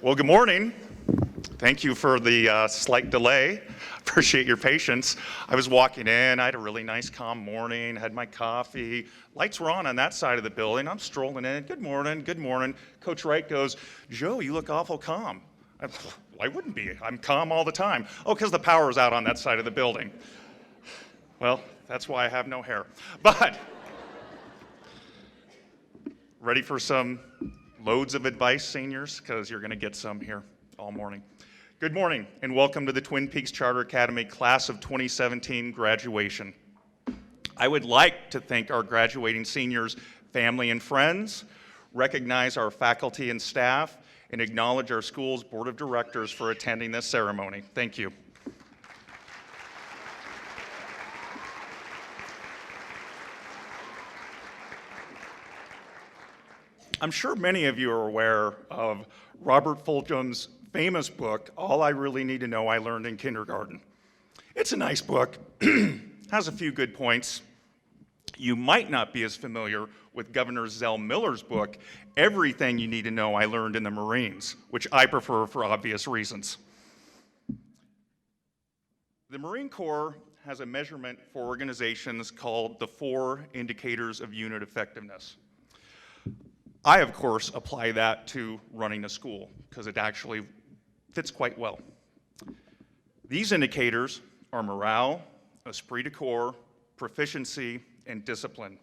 Well, good morning. Thank you for the slight delay. Appreciate your patience. I was walking in, I had a really nice calm morning, had my coffee. Lights were on that side of the building. I'm strolling in, good morning, good morning. Coach Wright goes, Joe, you look awful calm. I wouldn't be, I'm calm all the time. Oh, because the power is out on that side of the building. Well, that's why I have no hair. But, ready for some loads of advice, seniors? Because you're going to get some here all morning. Good morning, and welcome to the Twin Peaks Charter Academy Class of 2017 graduation. I would like to thank our graduating seniors' family and friends, recognize our faculty and staff, and acknowledge our school's board of directors for attending this ceremony. Thank you. I'm sure many of you are aware of Robert Fulghum's famous book, All I Really Need to Know I Learned in Kindergarten. It's a nice book, has a few good points. You might not be as familiar with Governor Zell Miller's book, Everything You Need to Know I Learned in the Marines, which I prefer for obvious reasons. The Marine Corps has a measurement for organizations called the 4 Indicators of Unit Effectiveness. I, of course, apply that to running a school because it actually fits quite well. These indicators are morale, esprit de corps, proficiency, and discipline.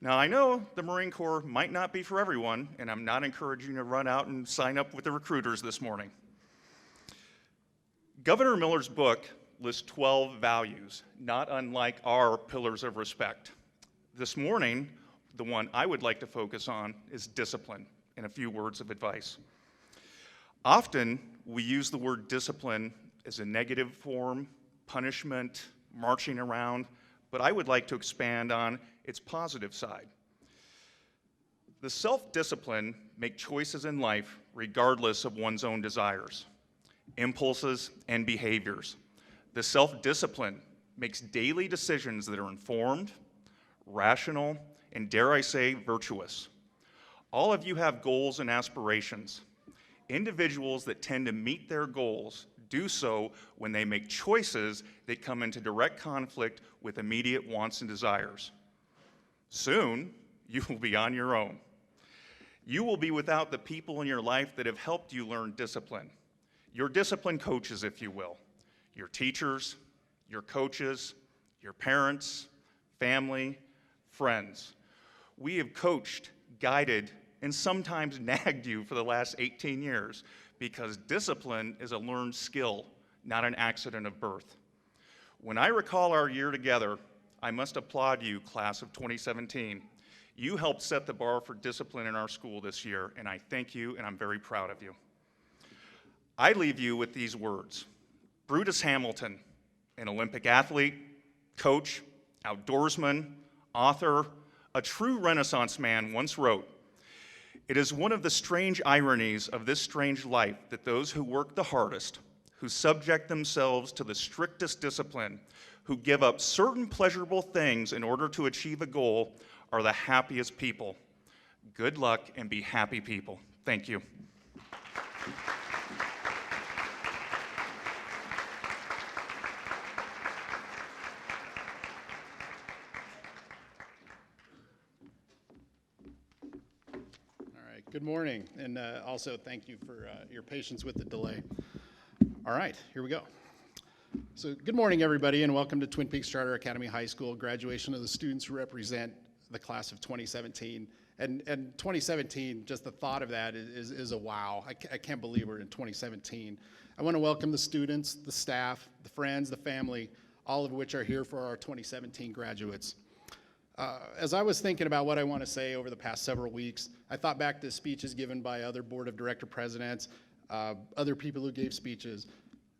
Now, I know the Marine Corps might not be for everyone, and I'm not encouraging you to run out and sign up with the recruiters this morning. Governor Miller's book lists 12 values, not unlike our pillars of respect. This morning, the one I would like to focus on is discipline, and a few words of advice. Often, we use the word discipline as a negative form, punishment, marching around, but I would like to expand on its positive side. The self-discipline make choices in life regardless of one's own desires, impulses, and behaviors. The self-discipline makes daily decisions that are informed, rational, and dare I say, virtuous. All of you have goals and aspirations. Individuals that tend to meet their goals do so when they make choices that come into direct conflict with immediate wants and desires. Soon, you will be on your own. You will be without the people in your life that have helped you learn discipline. Your discipline coaches, if you will. Your teachers, your coaches, your parents, family, friends. We have coached, guided, and sometimes nagged you for the last 18 years because discipline is a learned skill, not an accident of birth. When I recall our year together, I must applaud you, class of 2017. You helped set the bar for discipline in our school this year, and I thank you, and I'm very proud of you. I leave you with these words. Brutus Hamilton, an Olympic athlete, coach, outdoorsman, author, a true Renaissance man, once wrote, "It is one of the strange ironies of this strange life that those who work the hardest, who subject themselves to the strictest discipline, who give up certain pleasurable things in order to achieve a goal, are the happiest people. Good luck and be happy people." Thank you. Good morning, and also thank you for your patience with the delay. All right, here we go. So good morning, everybody, and welcome to Twin Peaks Charter Academy High School graduation of the students who represent the class of 2017. And 2017, just the thought of that is a wow. I can't believe we're in 2017. I want to welcome the students, the staff, the friends, the family, all of which are here for our 2017 graduates. As I was thinking about what I want to say over the past several weeks, I thought back to speeches given by other board of director presidents, other people who gave speeches,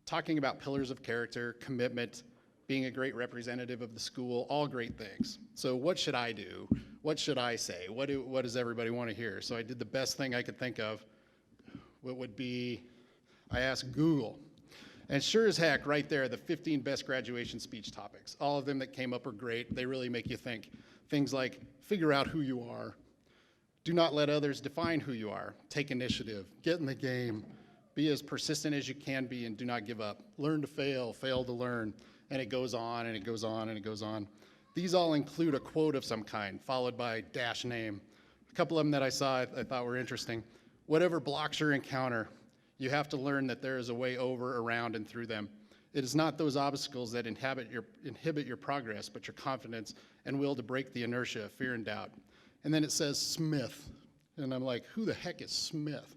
talking about pillars of character, commitment, being a great representative of the school, all great things. So what should I do? What should I say? What does everybody want to hear? So I did the best thing I could think of. What would be, I asked Google. And sure as heck, right there, the 15 best graduation speech topics. All of them that came up are great. They really make you think. Things like figure out who you are, Do not let others define who you are. Take initiative, get in the game, be as persistent as you can be, and do not give up. Learn to fail, fail to learn, and it goes on and it goes on and it goes on. These all include a quote of some kind, followed by dash name. A couple of them that I saw I thought were interesting. Whatever blocks your encounter, you have to learn that there is a way over, around, and through them. It is not those obstacles that inhibit your progress, but your confidence and will to break the inertia of fear and doubt. And then it says Smith. And I'm like, who the heck is Smith?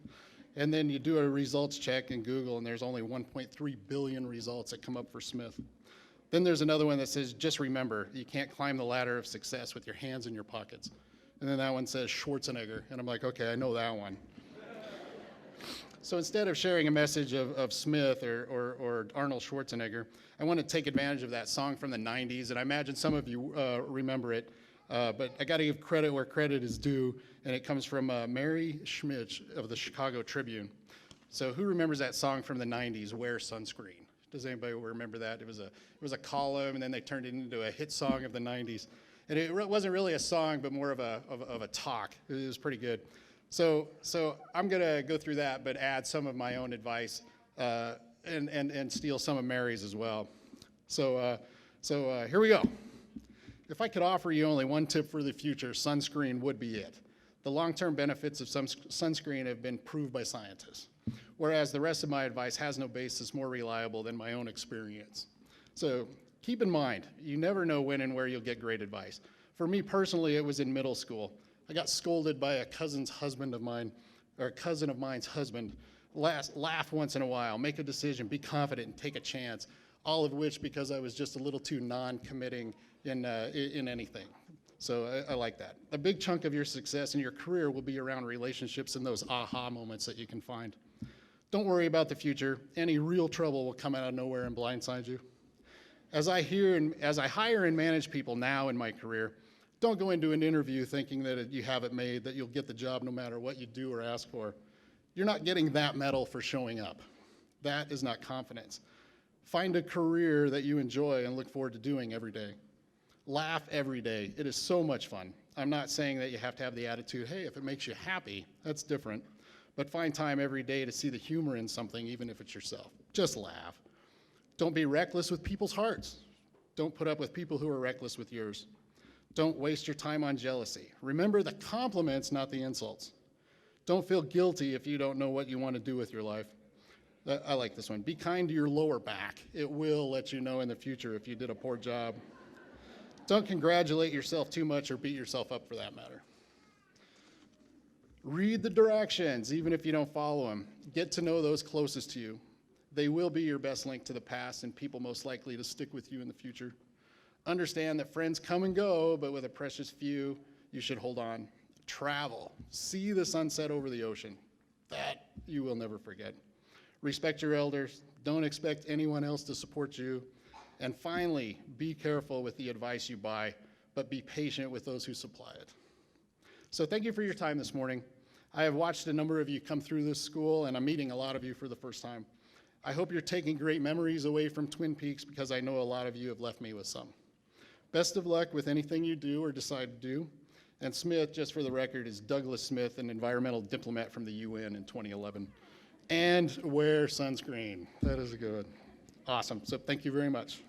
And then you do a results check in Google, and there's only 1.3 billion results that come up for Smith. Then there's another one that says, just remember, you can't climb the ladder of success with your hands in your pockets. And then that one says Schwarzenegger. And I'm like, okay, I know that one. So instead of sharing a message of Smith or Arnold Schwarzenegger, I want to take advantage of that song from the 90s. And I imagine some of you remember it. But I got to give credit where credit is due, and it comes from Mary Schmitz of the Chicago Tribune. So who remembers that song from the 90s, Wear Sunscreen? Does anybody remember that? It was a column, and then they turned it into a hit song of the 90s. And it wasn't really a song, but more of a talk. It was pretty good. So I'm going to go through that, but add some of my own advice and steal some of Mary's as well. So here we go. If I could offer you only one tip for the future, sunscreen would be it. The long-term benefits of sunscreen have been proved by scientists, whereas the rest of my advice has no basis more reliable than my own experience. So keep in mind, you never know when and where you'll get great advice. For me personally, it was in middle school. I got scolded by a cousin of mine's husband. Laugh once in a while, make a decision, be confident, and take a chance. All of which because I was just a little too non-committing in anything. So I like that. A big chunk of your success in your career will be around relationships and those aha moments that you can find. Don't worry about the future. Any real trouble will come out of nowhere and blindside you. As I hire and manage people now in my career, don't go into an interview thinking that you have it made, that you'll get the job no matter what you do or ask for. You're not getting that medal for showing up. That is not confidence. Find a career that you enjoy and look forward to doing every day. Laugh every day. It is so much fun. I'm not saying that you have to have the attitude, hey, if it makes you happy, that's different. But find time every day to see the humor in something, even if it's yourself. Just laugh. Don't be reckless with people's hearts. Don't put up with people who are reckless with yours. Don't waste your time on jealousy. Remember the compliments, not the insults. Don't feel guilty if you don't know what you want to do with your life. I like this one. Be kind to your lower back. It will let you know in the future if you did a poor job. Don't congratulate yourself too much or beat yourself up for that matter. Read the directions, even if you don't follow them. Get to know those closest to you. They will be your best link to the past and people most likely to stick with you in the future. Understand that friends come and go, but with a precious few, you should hold on. Travel. See the sunset over the ocean. That you will never forget. Respect your elders. Don't expect anyone else to support you. And finally, be careful with the advice you buy, but be patient with those who supply it. So thank you for your time this morning. I have watched a number of you come through this school, and I'm meeting a lot of you for the first time. I hope you're taking great memories away from Twin Peaks because I know a lot of you have left me with some. Best of luck with anything you do or decide to do. And Smith, just for the record, is Douglas Smith, an environmental diplomat from the UN in 2011. And wear sunscreen. That is good. Awesome. So thank you very much.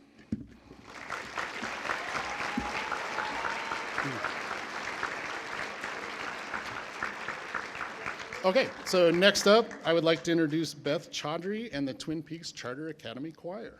Okay, so next up, I would like to introduce Beth Chaudhry and the Twin Peaks Charter Academy Choir.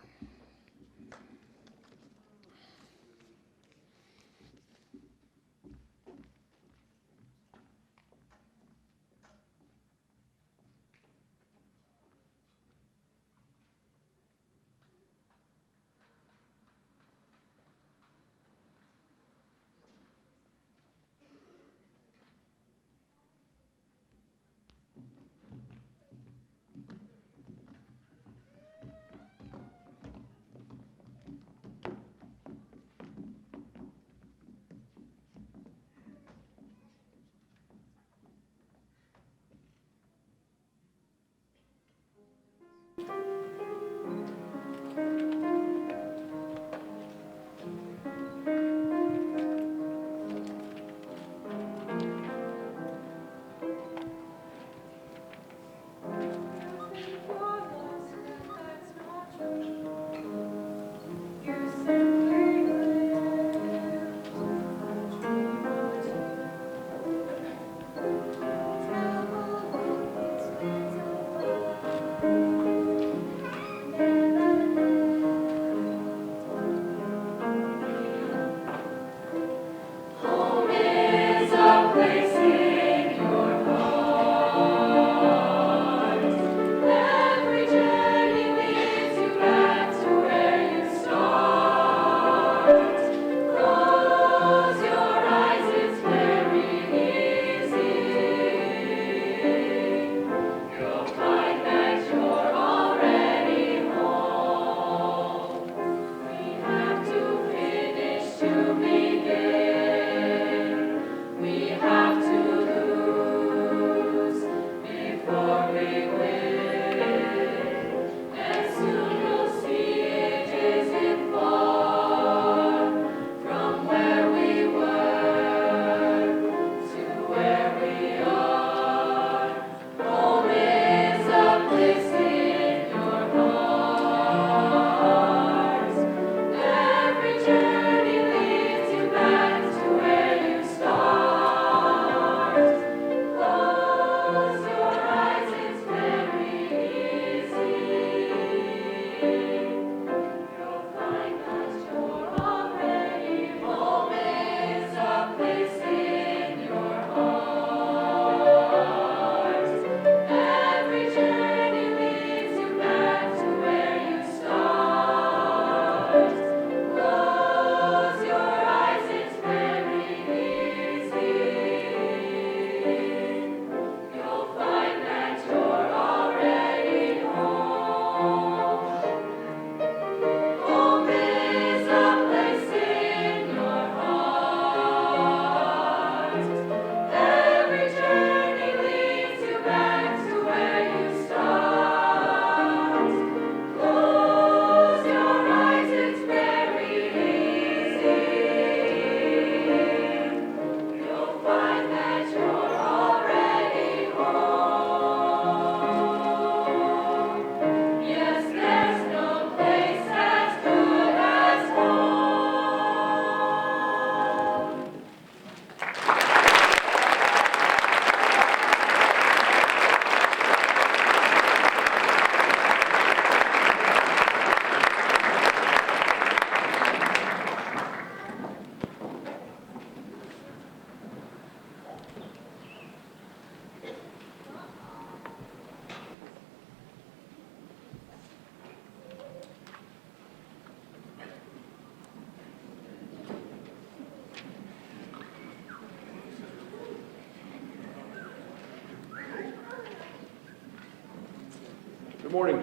Good morning.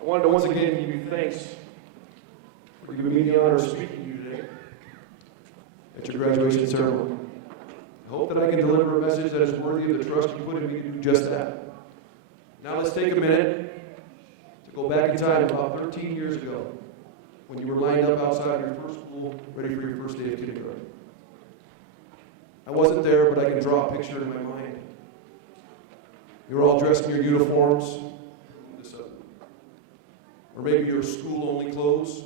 I wanted to once again give you thanks for giving me the honor of speaking to you today at your graduation ceremony. I hope that I can deliver a message that is worthy of the trust you put in me to do just that. Now let's take a minute to go back in time about 13 years ago when you were lined up outside your first school ready for your first day of kindergarten. I wasn't there, but I can draw a picture in my mind. You were all dressed in your uniforms, or maybe your school-only clothes,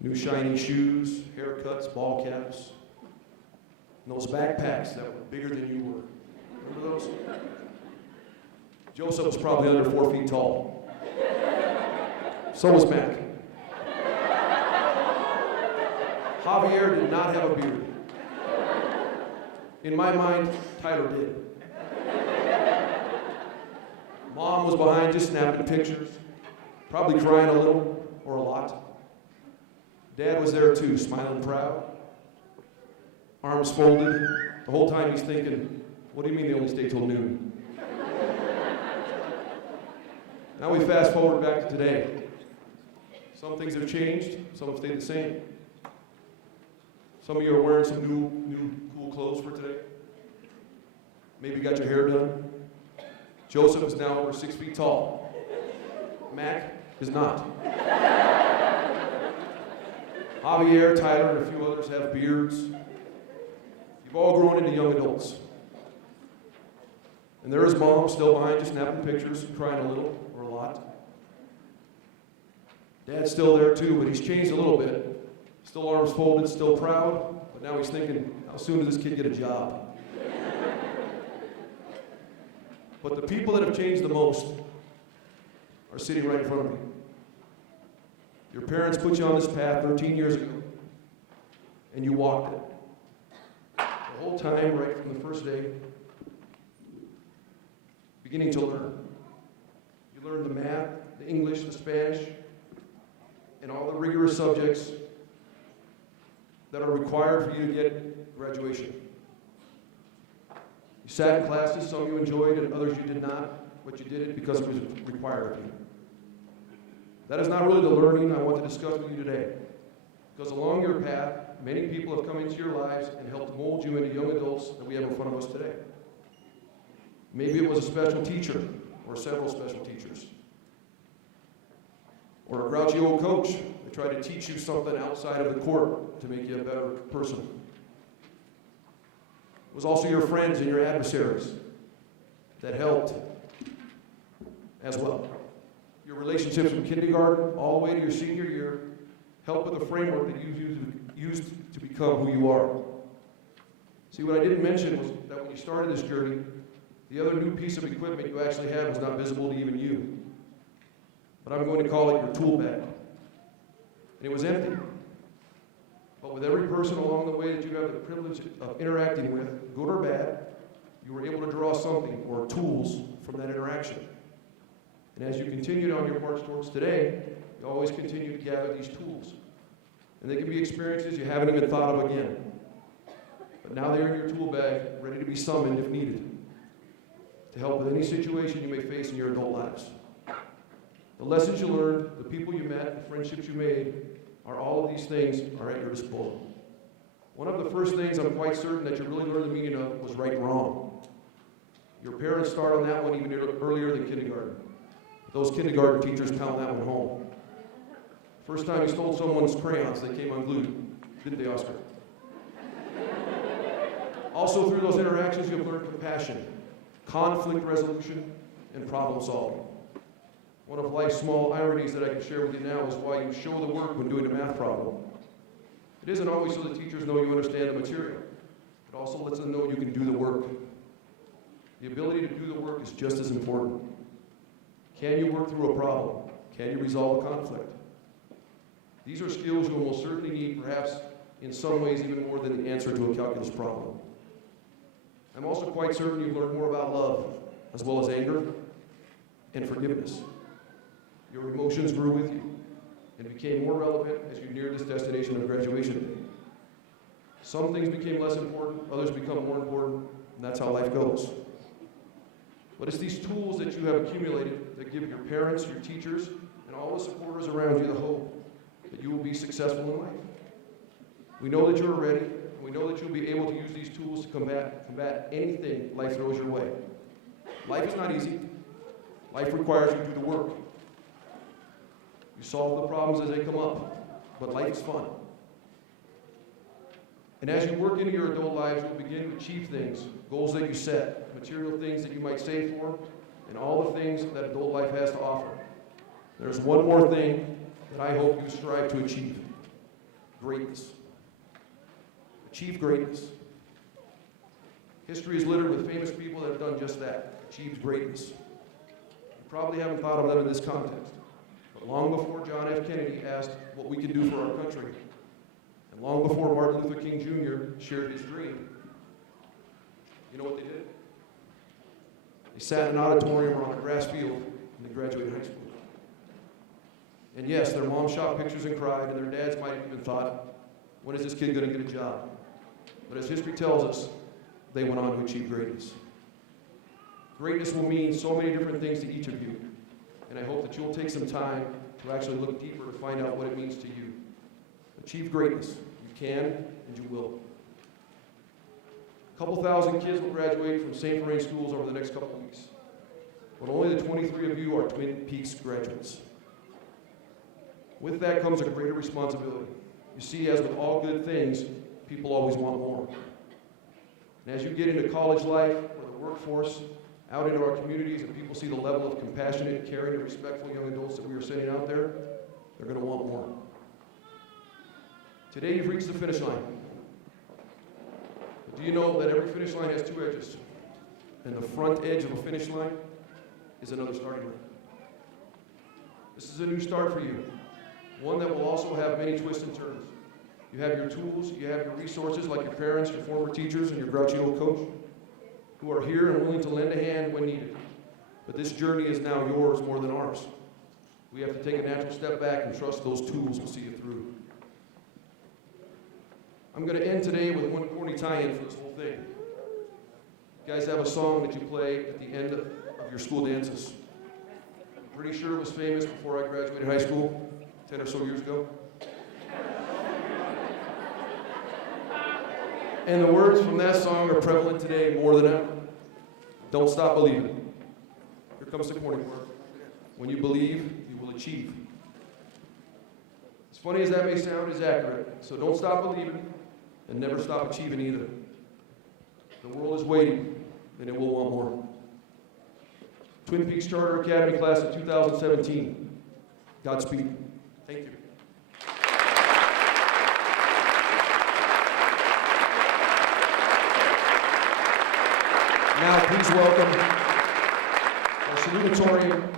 new shiny shoes, haircuts, ball caps, and those backpacks that were bigger than you were. Remember those? Joseph was probably under 4 feet tall. So was Mac. Javier did not have a beard. In my mind, Tyler did. Mom was behind just snapping pictures, probably crying a little or a lot. Dad was there too, smiling proud, arms folded. The whole time he's thinking, what do you mean they only stay till noon? Now we fast forward back to today. Some things have changed, some have stayed the same. Some of you are wearing some new cool clothes for today. Maybe you got your hair done. Joseph is now over 6 feet tall. Mac is not. Javier, Tyler, and a few others have beards. You've all grown into young adults. And there is Mom still behind you snapping pictures, crying a little or a lot. Dad's still there too, but he's changed a little bit. Still arms folded, still proud, but now he's thinking, how soon does this kid get a job? But the people that have changed the most are sitting right in front of me. Your parents put you on this path 13 years ago, and you walked it. The whole time, right from the first day, beginning to learn. You learned the math, the English, the Spanish, and all the rigorous subjects that are required for you to get graduation. You sat in classes, some you enjoyed and others you did not, but you did it because it was required of you. That is not really the learning I want to discuss with you today, because along your path, many people have come into your lives and helped mold you into young adults that we have in front of us today. Maybe it was a special teacher, or several special teachers, or a grouchy old coach that tried to teach you something outside of the court to make you a better person. It was also your friends and your adversaries that helped as well. Your relationships from kindergarten all the way to your senior year helped with the framework that you used to become who you are. See, what I didn't mention was that when you started this journey, the other new piece of equipment you actually had was not visible to even you. But I'm going to call it your tool bag. And it was empty. But with every person along the way that you have the privilege of interacting with, good or bad, you were able to draw something or tools from that interaction. And as you continued on your march towards today, you always continue to gather these tools. And they can be experiences you haven't even thought of again. But now they're in your tool bag, ready to be summoned if needed, to help with any situation you may face in your adult lives. The lessons you learned, the people you met, the friendships you made, all of these things are at your disposal. One of the first things I'm quite certain that you really learned the meaning of was right and wrong. Your parents started on that one even earlier than kindergarten. Those kindergarten teachers pound that one home. First time you stole someone's crayons, they came unglued, didn't they, Oscar? Also through those interactions, you've learned compassion, conflict resolution, and problem solving. One of life's small ironies that I can share with you now is why you show the work when doing a math problem. It isn't always so the teachers know you understand the material. It also lets them know you can do the work. The ability to do the work is just as important. Can you work through a problem? Can you resolve a conflict? These are skills you will most certainly need, perhaps in some ways even more than the answer to a calculus problem. I'm also quite certain you've learned more about love, as well as anger and forgiveness. Your emotions grew with you and became more relevant as you neared this destination of graduation day. Some things became less important, others become more important, and that's how life goes. But it's these tools that you have accumulated that give your parents, your teachers, and all the supporters around you the hope that you will be successful in life. We know that you're ready, and we know that you'll be able to use these tools to combat anything life throws your way. Life is not easy. Life requires you to do the work. You solve the problems as they come up, but life is fun. And as you work into your adult lives, you'll begin to achieve things, goals that you set, material things that you might save for, and all the things that adult life has to offer. There's one more thing that I hope you strive to achieve: greatness. Achieve greatness. History is littered with famous people that have done just that, achieved greatness. You probably haven't thought of them in this context, but long before John F. Kennedy asked what we can do for our country, and long before Martin Luther King Jr. shared his dream, you know what they did? They sat in an auditorium or on a grass field and they graduated high school. And yes, their mom shot pictures and cried, and their dads might have even thought, when is this kid going to get a job? But as history tells us, they went on to achieve greatness. Greatness will mean so many different things to each of you, and I hope that you'll take some time to actually look deeper to find out what it means to you. Achieve greatness. You can, and you will. A couple thousand kids will graduate from St. Lorraine schools over the next couple weeks, but only the 23 of you are Twin Peaks graduates. With that comes a greater responsibility. You see, as with all good things, people always want more. And as you get into college life or the workforce, out into our communities, and people see the level of compassionate, caring, and respectful young adults that we are sending out there, they're going to want more. Today you've reached the finish line. But do you know that every finish line has two edges? And the front edge of a finish line is another starting line. This is a new start for you. One that will also have many twists and turns. You have your tools, you have your resources like your parents, your former teachers, and your grouchy old coach, who are here and willing to lend a hand when needed. But this journey is now yours more than ours. We have to take a natural step back and trust those tools will see you through. I'm going to end today with one corny tie-in for this whole thing. You guys have a song that you play at the end of your school dances. I'm pretty sure it was famous before I graduated high school, 10 or so years ago. And the words from that song are prevalent today more than ever. Don't stop believing. Here comes the corny part. When you believe, you will achieve. As funny as that may sound, it's accurate. So don't stop believing and never stop achieving either. The world is waiting, and it will want more. Twin Peaks Charter Academy class of 2017. Godspeed. Thank you. Now, please welcome our salutatorian,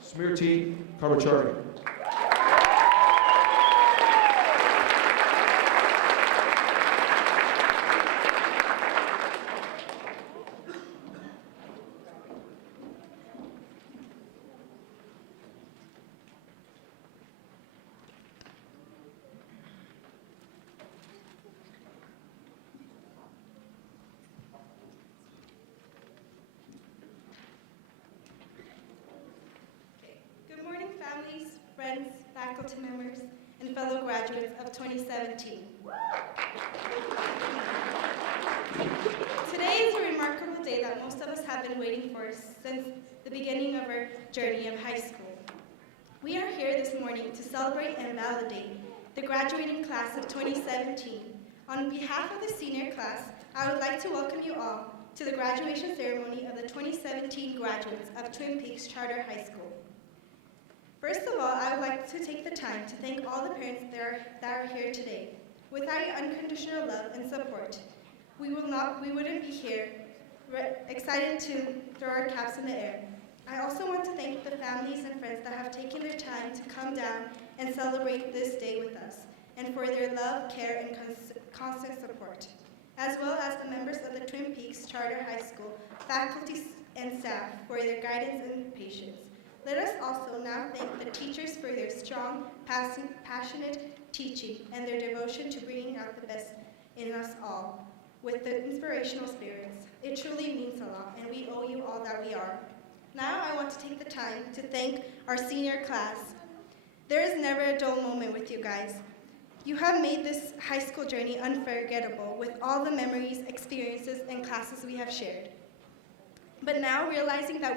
Smirti Karmachari. Friends, faculty members, and fellow graduates of 2017. Today is a remarkable day that most of us have been waiting for since the beginning of our journey in high school. We are here this morning to celebrate and validate the graduating class of 2017. On behalf of the senior class, I would like to welcome you all to the graduation ceremony of the 2017 graduates of Twin Peaks Charter High School. First of all, I would like to take the time to thank all the parents that are here today. Without your unconditional love and support, we wouldn't be here, excited to throw our caps in the air. I also want to thank the families and friends that have taken their time to come down and celebrate this day with us, and for their love, care, and constant support, as well as the members of the Twin Peaks Charter High School, faculty and staff for their guidance and patience. Let us also now thank the teachers for their strong, passionate teaching and their devotion to bringing out the best in us all with the inspirational spirits. It truly means a lot, and we owe you all that we are. Now I want to take the time to thank our senior class. There is never a dull moment with you guys. You have made this high school journey unforgettable with all the memories, experiences, and classes we have shared. But now realizing that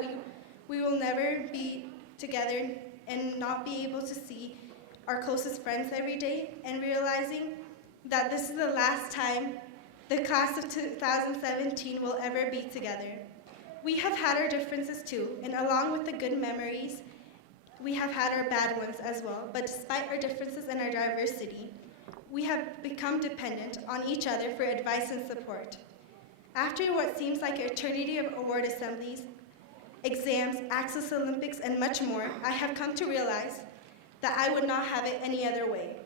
we will never be together and not be able to see our closest friends every day, and realizing that this is the last time the class of 2017 will ever be together. We have had our differences too, and along with the good memories, we have had our bad ones as well. But despite our differences and our diversity, we have become dependent on each other for advice and support. After what seems like an eternity of award assemblies, exams, Access Olympics, and much more, I have come to realize that I would not have it any other way.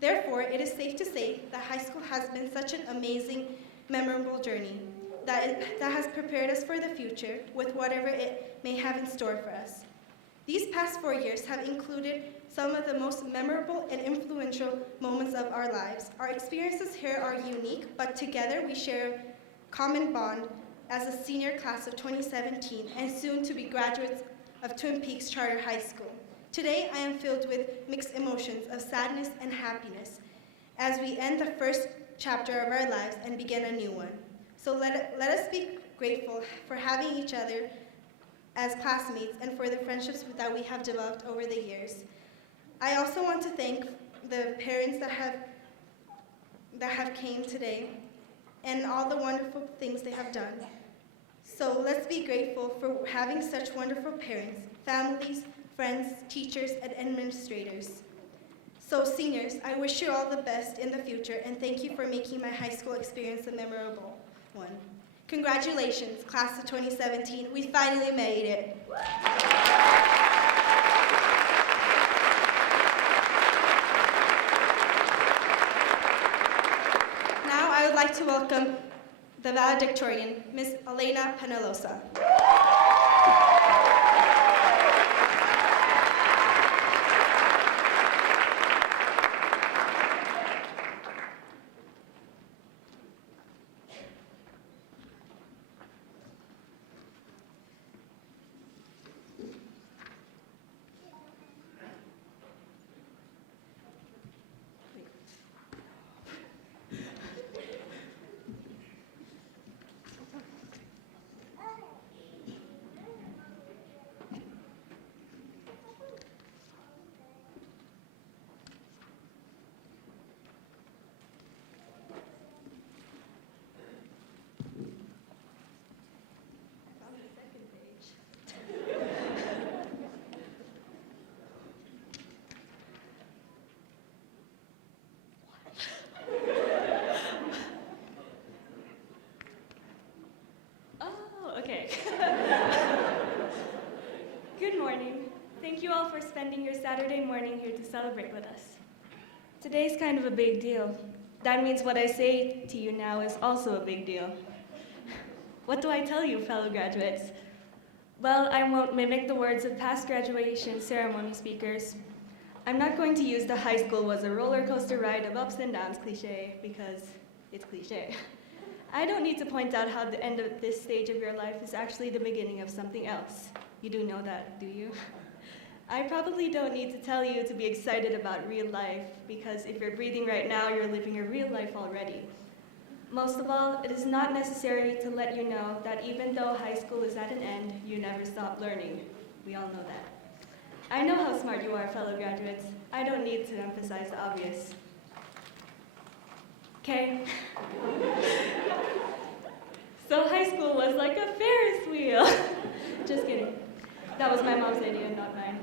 Therefore, it is safe to say that high school has been such an amazing, memorable journey that has prepared us for the future with whatever it may have in store for us. These past 4 years have included some of the most memorable and influential moments of our lives. Our experiences here are unique, but together we share a common bond as a senior class of 2017 and soon to be graduates of Twin Peaks Charter High School. Today, I am filled with mixed emotions of sadness and happiness as we end the first chapter of our lives and begin a new one. So let us be grateful for having each other as classmates and for the friendships that we have developed over the years. I also want to thank the parents that have came today and all the wonderful things they have done. So let's be grateful for having such wonderful parents, families, friends, teachers, and administrators. So seniors, I wish you all the best in the future, and thank you for making my high school experience a memorable one. Congratulations, class of 2017. We finally made it. Now I would like to welcome the valedictorian, Ms. Elena Penelosa. Okay. Good morning. Thank you all for spending your Saturday morning here to celebrate with us. Today's kind of a big deal. That means what I say to you now is also a big deal. What do I tell you, fellow graduates? Well, I won't mimic the words of past graduation ceremony speakers. I'm not going to use the high school was a roller coaster ride of ups and downs cliche, because it's cliche. I don't need to point out how the end of this stage of your life is actually the beginning of something else. You do know that, do you? I probably don't need to tell you to be excited about real life, because if you're breathing right now, you're living a real life already. Most of all, it is not necessary to let you know that even though high school is at an end, you never stop learning. We all know that. I know how smart you are, fellow graduates. I don't need to emphasize the obvious. Okay. So high school was like a Ferris wheel. Just kidding. That was my mom's idea, not mine.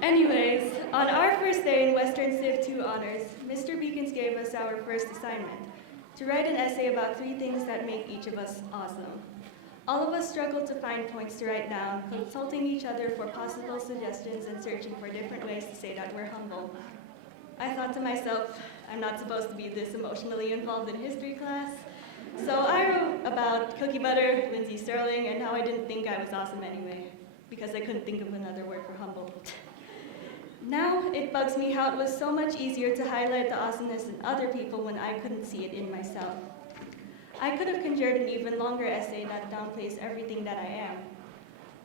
Anyways, on our first day in Western Civ 2 Honors, Mr. Beacons gave us our first assignment, to write an essay about 3 things that make each of us awesome. All of us struggled to find points to write down, consulting each other for possible suggestions and searching for different ways to say that we're humble. I thought to myself, I'm not supposed to be this emotionally involved in history class. So I wrote about Cookie Butter, Lindsey Sterling, and how I didn't think I was awesome anyway, because I couldn't think of another word for humble. Now it bugs me how it was so much easier to highlight the awesomeness in other people when I couldn't see it in myself. I could have conjured an even longer essay that downplays everything that I am.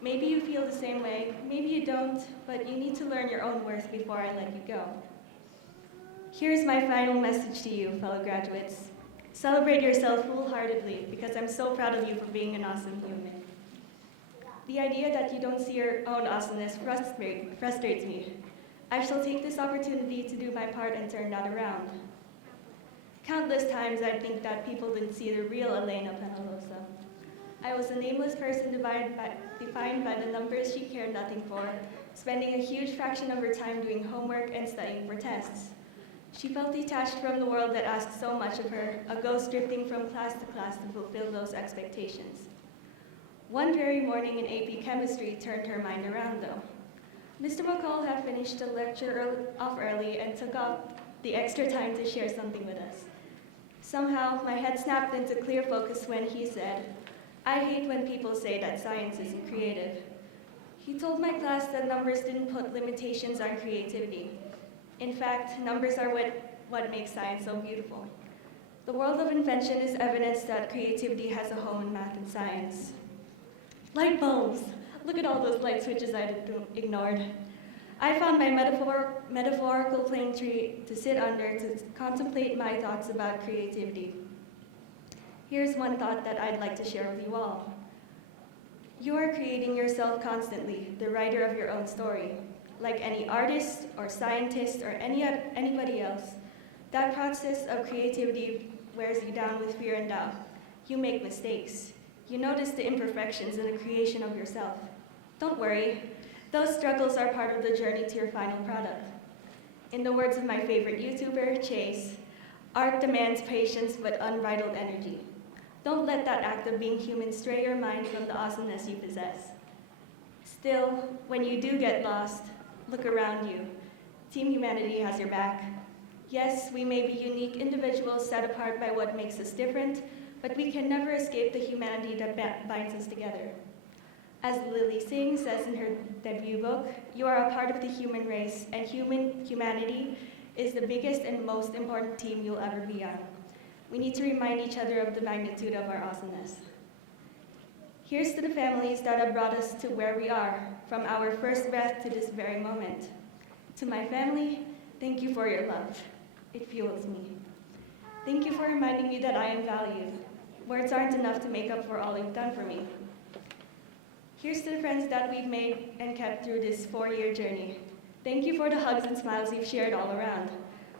Maybe you feel the same way, maybe you don't, but you need to learn your own worth before I let you go. Here's my final message to you, fellow graduates. Celebrate yourself wholeheartedly, because I'm so proud of you for being an awesome human. The idea that you don't see your own awesomeness frustrates me. I shall take this opportunity to do my part and turn that around. Countless times I think that people didn't see the real Elena Penalosa. I was a nameless person defined by the numbers she cared nothing for, spending a huge fraction of her time doing homework and studying for tests. She felt detached from the world that asked so much of her, a ghost drifting from class to class to fulfill those expectations. One dreary morning in AP Chemistry turned her mind around, though. Mr. McCall had finished the lecture off early and took off the extra time to share something with us. Somehow, my head snapped into clear focus when he said, "I hate when people say that science isn't creative." He told my class that numbers didn't put limitations on creativity. In fact, numbers are what makes science so beautiful. The world of invention is evidence that creativity has a home in math and science. Light bulbs! Look at all those light switches I ignored. I found my metaphorical plane tree to sit under to contemplate my thoughts about creativity. Here's one thought that I'd like to share with you all. You are creating yourself constantly, the writer of your own story. Like any artist or scientist or anybody else, that process of creativity wears you down with fear and doubt. You make mistakes. You notice the imperfections in the creation of yourself. Don't worry, those struggles are part of the journey to your final product. In the words of my favorite YouTuber, Chase, art demands patience but unbridled energy. Don't let that act of being human stray your mind from the awesomeness you possess. Still, when you do get lost, look around you. Team Humanity has your back. Yes, we may be unique individuals set apart by what makes us different, but we can never escape the humanity that binds us together. As Lily Singh says in her debut book, you are a part of the human race, and humanity is the biggest and most important team you'll ever be on. We need to remind each other of the magnitude of our awesomeness. Here's to the families that have brought us to where we are, from our first breath to this very moment. To my family, thank you for your love. It fuels me. Thank you for reminding me that I am valued. Words aren't enough to make up for all you've done for me. Here's to the friends that we've made and kept through this 4-year journey. Thank you for the hugs and smiles you've shared all around.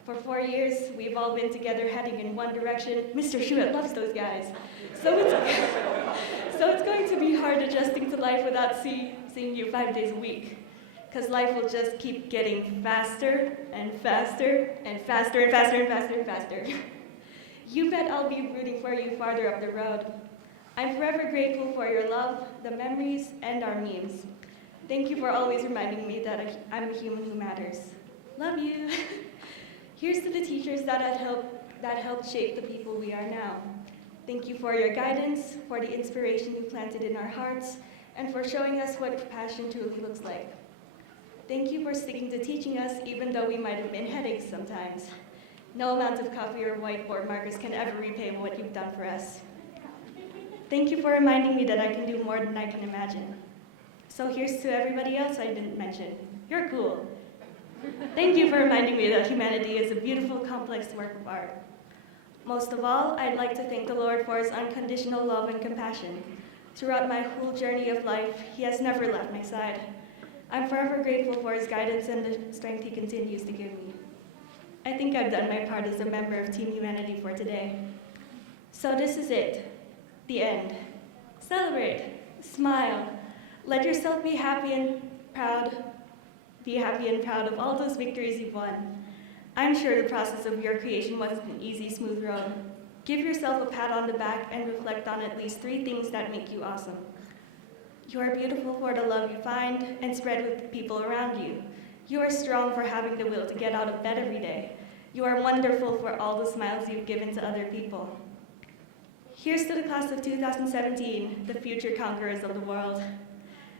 For 4 years, we've all been together heading in one direction. Mr. Schuett loves those guys. So it's going to be hard adjusting to life without seeing you 5 days a week. Because life will just keep getting faster and faster and faster and faster and faster and faster. You bet I'll be rooting for you farther up the road. I'm forever grateful for your love, the memories, and our memes. Thank you for always reminding me that I'm a human who matters. Love you. Here's to the teachers that helped shape the people we are now. Thank you for your guidance, for the inspiration you planted in our hearts, and for showing us what passion truly looks like. Thank you for sticking to teaching us, even though we might have been headaches sometimes. No amount of coffee or whiteboard markers can ever repay what you've done for us. Thank you for reminding me that I can do more than I can imagine. So here's to everybody else I didn't mention. You're cool. Thank you for reminding me that humanity is a beautiful, complex work of art. Most of all, I'd like to thank the Lord for his unconditional love and compassion. Throughout my whole journey of life, he has never left my side. I'm forever grateful for his guidance and the strength he continues to give me. I think I've done my part as a member of Team Humanity for today. So this is it, the end. Celebrate, smile, let yourself be happy and proud of all those victories you've won. I'm sure the process of your creation wasn't an easy, smooth road. Give yourself a pat on the back and reflect on at least 3 things that make you awesome. You are beautiful for the love you find and spread with the people around you. You are strong for having the will to get out of bed every day. You are wonderful for all the smiles you've given to other people. Here's to the class of 2017, the future conquerors of the world.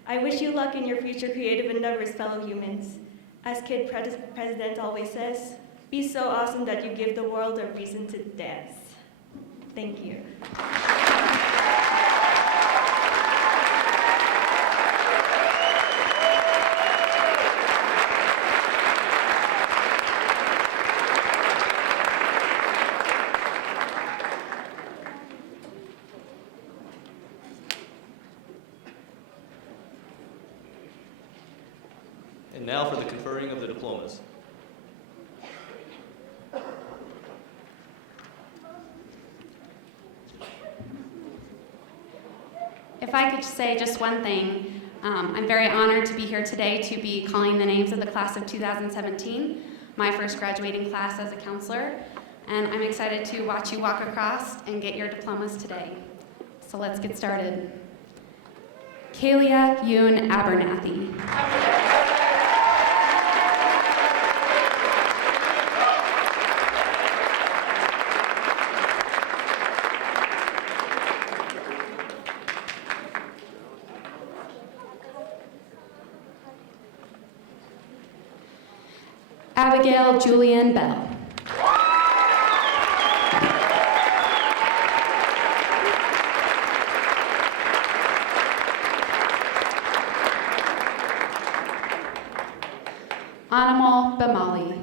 I wish you luck in your future creative endeavors, fellow humans. As Kid President always says, be so awesome that you give the world a reason to dance. Thank you. And now for the conferring of the diplomas. If I could say just one thing, I'm very honored to be here today to be calling the names of the class of 2017, my first graduating class as a counselor, and I'm excited to watch you walk across and get your diplomas today. So let's get started. Kalia Yoon Abernathy. Abigail Julian Bell. Animal Bamali.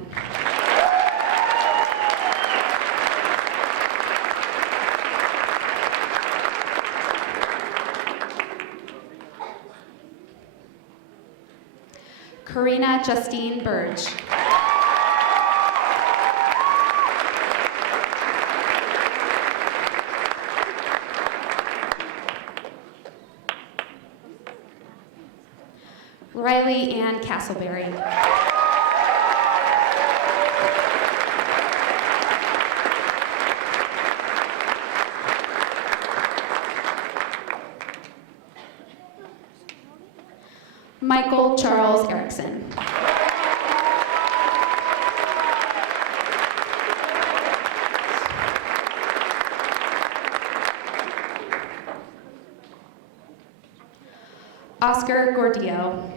Karina Justine Burge. Riley Ann Castleberry. Michael Charles Erickson. Oscar Gordillo.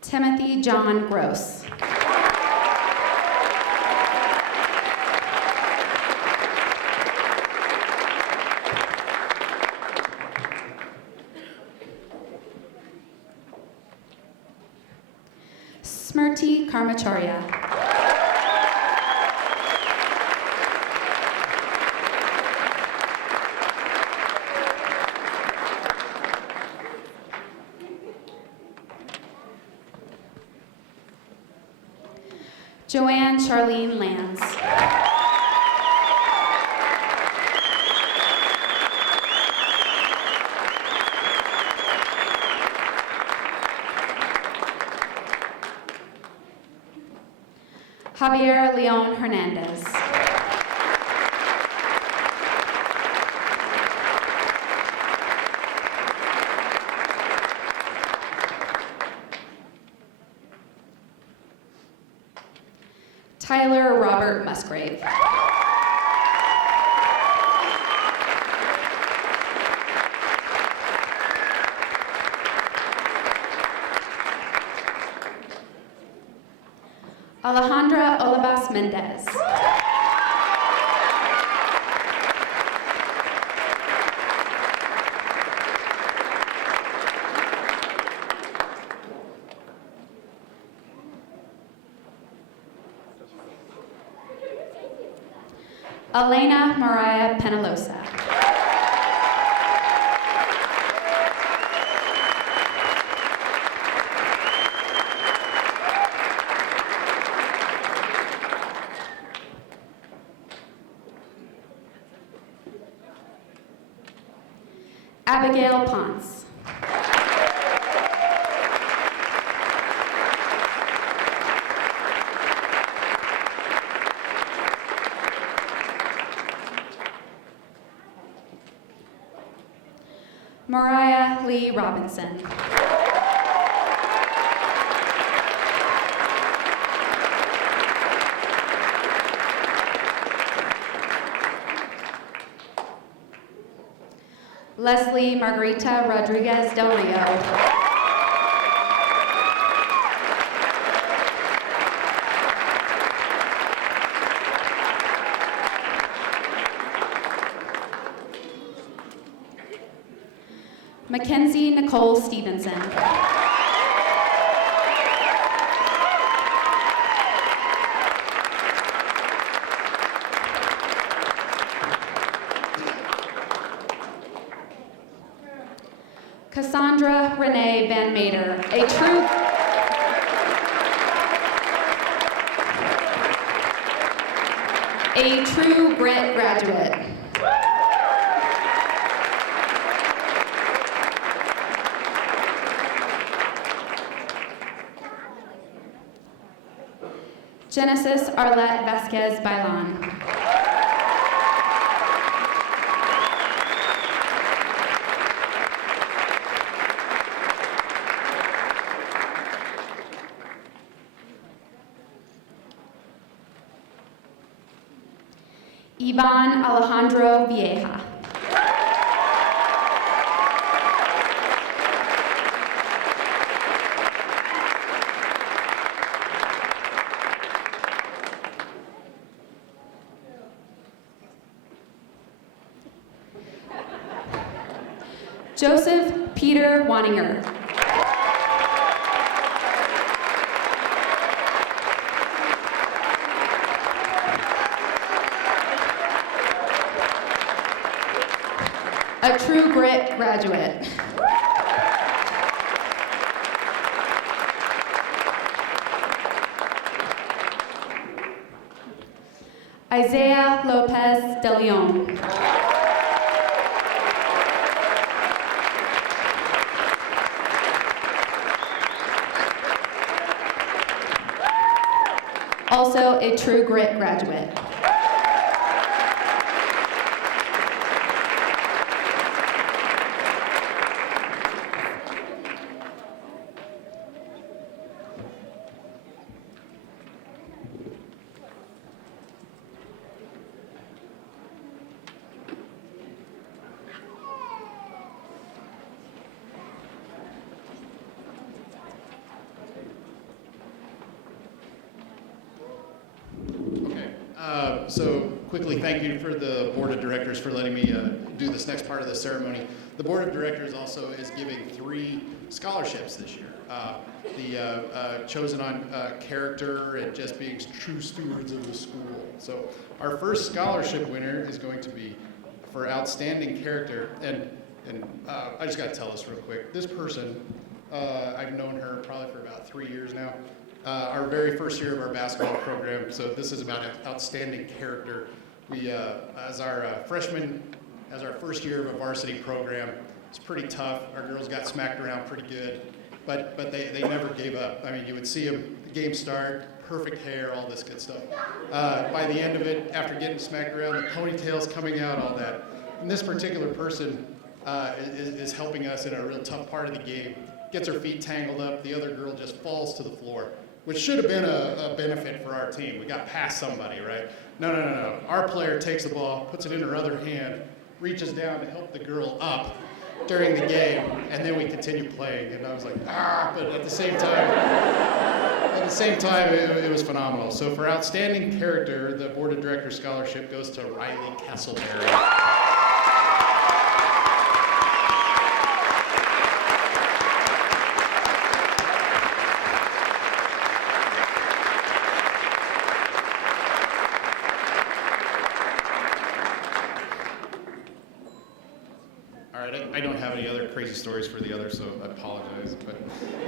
Timothy John Gross. Smriti Karmacharya. Joanne Charlene Lands. Javier Leon Hernandez. Tyler Robert Musgrave. Alejandra Olivas Mendez. Elena Mariah Penalosa. Abigail Ponce. Mariah Lee Robinson. Leslie Margarita Rodriguez Del Rio. Mackenzie Nicole Stevenson. Cassandra Renee Van Mater, a true Grit graduate. Genesis Arlette Vasquez Bailan. Ivan Alejandro Vieja. Joseph Peter Waninger. A true Grit graduate. Isaiah Lopez De Leon. Also a true Grit graduate. So quickly, thank you for the Board of Directors for letting me do this next part of the ceremony. The Board of Directors also is giving 3 scholarships this year. Chosen on character and just being true stewards of the school. So our first scholarship winner is going to be for outstanding character. And I just got to tell this real quick. This person, I've known her probably for about 3 years now. Our very first year of our basketball program, so this is about outstanding character. We, as our freshmen, as our first year of a varsity program, it's pretty tough. Our girls got smacked around pretty good, but they never gave up. I mean, you would see them, the game start, perfect hair, all this good stuff. By the end of it, after getting smacked around, the ponytails coming out, all that. And this particular person is helping us in a real tough part of the game. Gets her feet tangled up, the other girl just falls to the floor, which should have been a benefit for our team. We got past somebody, right? No. Our player takes the ball, puts it in her other hand, reaches down to help the girl up during the game, and then we continue playing. And I was like, but at the same time, it was phenomenal. So for outstanding character, the Board of Directors scholarship goes to Riley Castleberry. I don't have any other crazy stories for the others, so I apologize. But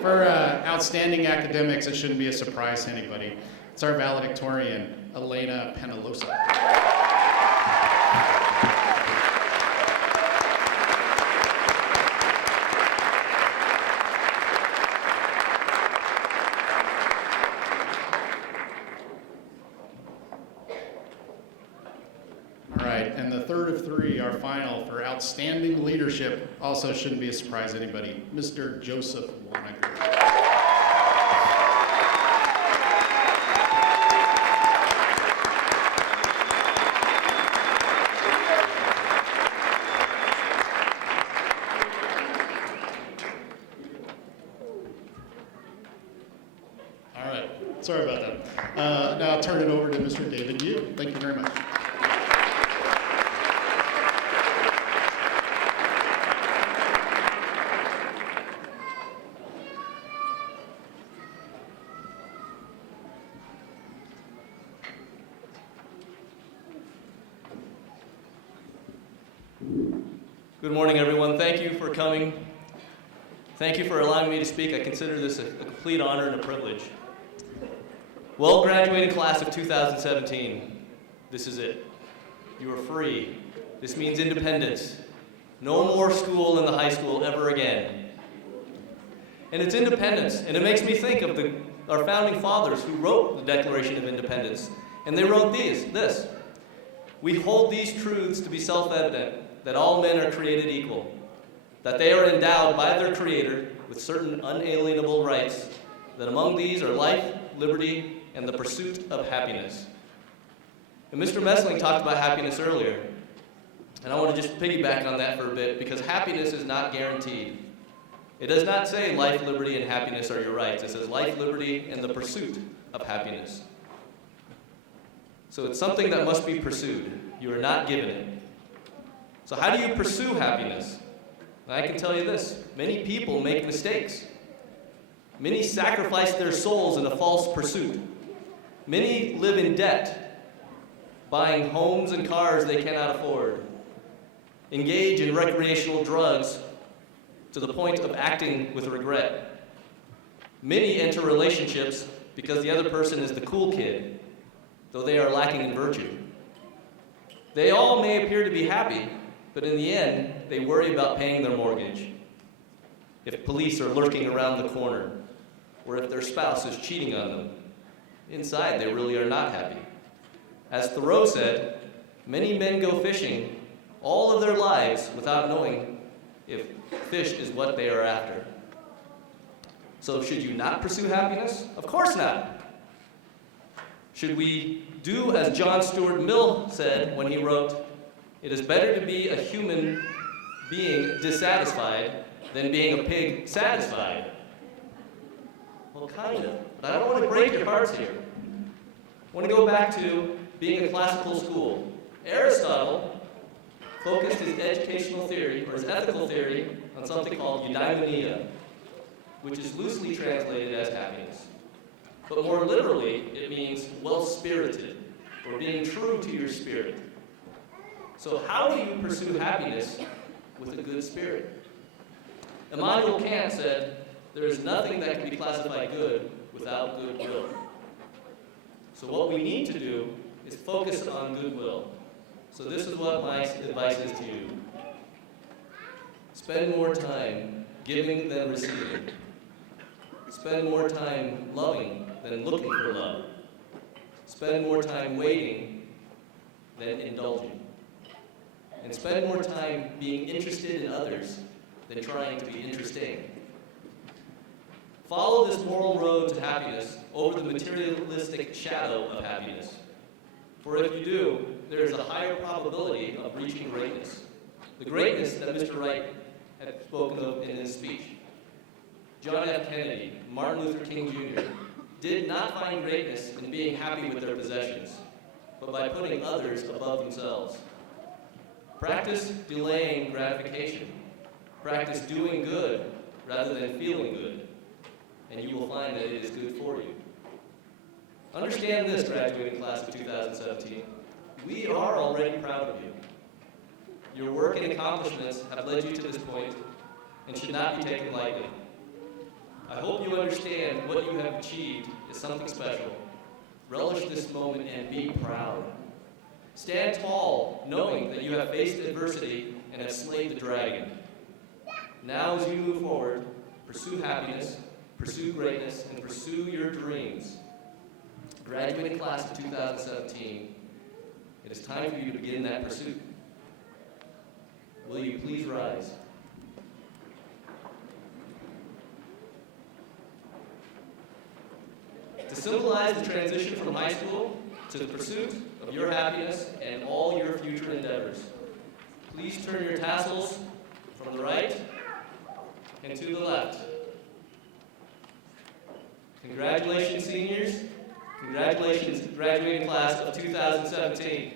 for outstanding academics, it shouldn't be a surprise to anybody. It's our valedictorian, Elena Penalosa. And the third of 3, our final for outstanding leadership, also shouldn't be a surprise to anybody, Mr. Joseph Wanager. Sorry about that. Now I'll turn it over to Mr. David Yu. Thank you very much. Good morning, everyone. Thank you for coming. Thank you for allowing me to speak. I consider this a complete honor and a privilege. Well, graduating class of 2017, this is it. You are free. This means independence. No more school in the high school ever again. And it's independence, and it makes me think of our founding fathers who wrote the Declaration of Independence. And they wrote this. We hold these truths to be self-evident, that all men are created equal, that they are endowed by their Creator with certain unalienable rights, that among these are life, liberty, and the pursuit of happiness. And Mr. Messling talked about happiness earlier, and I want to just piggyback on that for a bit, because happiness is not guaranteed. It does not say life, liberty, and happiness are your rights. It says life, liberty, and the pursuit of happiness. So it's something that must be pursued. You are not given it. So how do you pursue happiness? I can tell you this, many people make mistakes. Many sacrifice their souls in a false pursuit. Many live in debt, buying homes and cars they cannot afford. Engage in recreational drugs to the point of acting with regret. Many enter relationships because the other person is the cool kid, though they are lacking in virtue. They all may appear to be happy, but in the end, they worry about paying their mortgage. If police are lurking around the corner, or if their spouse is cheating on them, inside they really are not happy. As Thoreau said, many men go fishing all of their lives without knowing if fish is what they are after. So should you not pursue happiness? Of course not. Should we do as John Stuart Mill said when he wrote, "It is better to be a human being dissatisfied than being a pig satisfied"? Well, kind of, but I don't want to break your hearts here. I want to go back to being a classical school. Aristotle focused his educational theory, or his ethical theory, on something called eudaimonia, which is loosely translated as happiness. But more literally, it means well-spirited, or being true to your spirit. So how do you pursue happiness with a good spirit? Immanuel Kant said, there is nothing that can be classified good without goodwill. So what we need to do is focus on goodwill. So this is what my advice is to you. Spend more time giving than receiving. Spend more time loving than looking for love. Spend more time waiting than indulging. And spend more time being interested in others than trying to be interesting. Follow this moral road to happiness over the materialistic shadow of happiness. For if you do, there is a higher probability of reaching greatness. The greatness that Mr. Wright had spoken of in his speech. John F. Kennedy, Martin Luther King Jr. did not find greatness in being happy with their possessions, but by putting others above themselves. Practice delaying gratification. Practice doing good rather than feeling good, and you will find that it is good for you. Understand this, graduating class of 2017. We are already proud of you. Your work and accomplishments have led you to this point and should not be taken lightly. I hope you understand what you have achieved is something special. Relish this moment and be proud. Stand tall, knowing that you have faced adversity and have slayed the dragon. Now as you move forward, pursue happiness, pursue greatness, and pursue your dreams. Graduating class of 2017, it is time for you to begin that pursuit. Will you please rise? To symbolize the transition from high school to the pursuit of your happiness and all your future endeavors, please turn your tassels from the right and to the left. Congratulations, seniors. Congratulations, graduating class of 2017.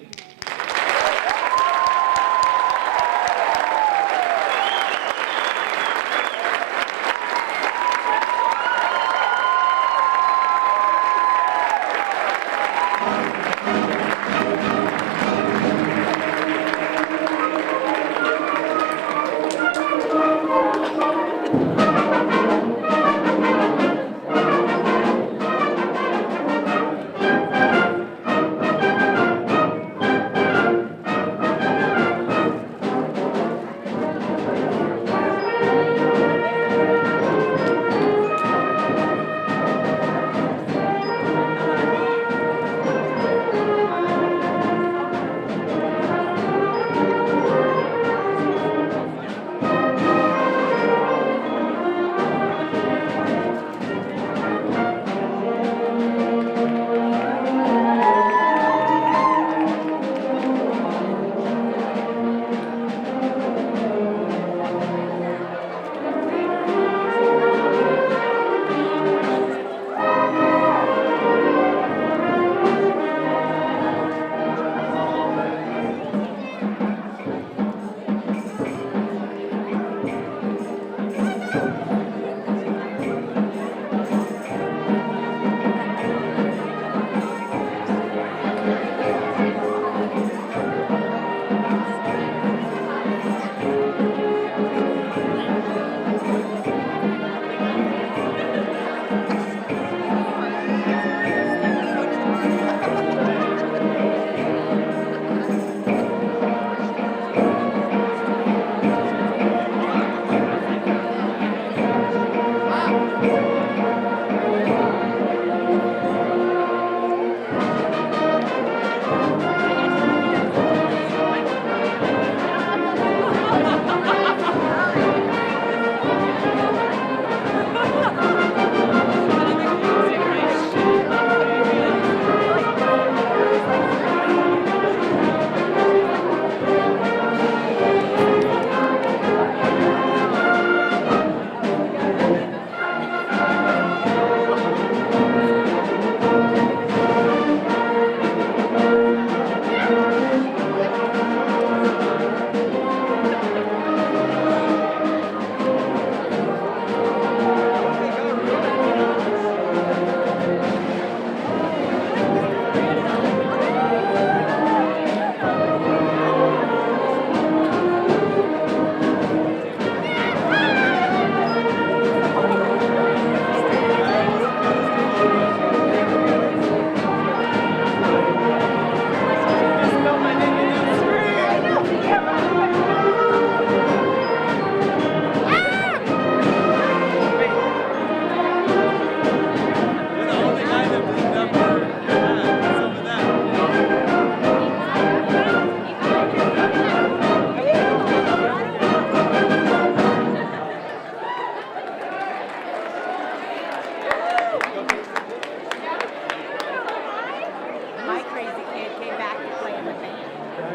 My crazy kid came back to play in the band. And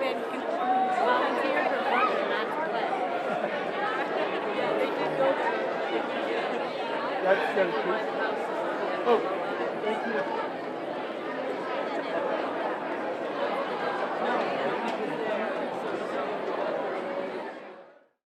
then volunteered her brother not to play. They did go to That's good. Oh, thank you.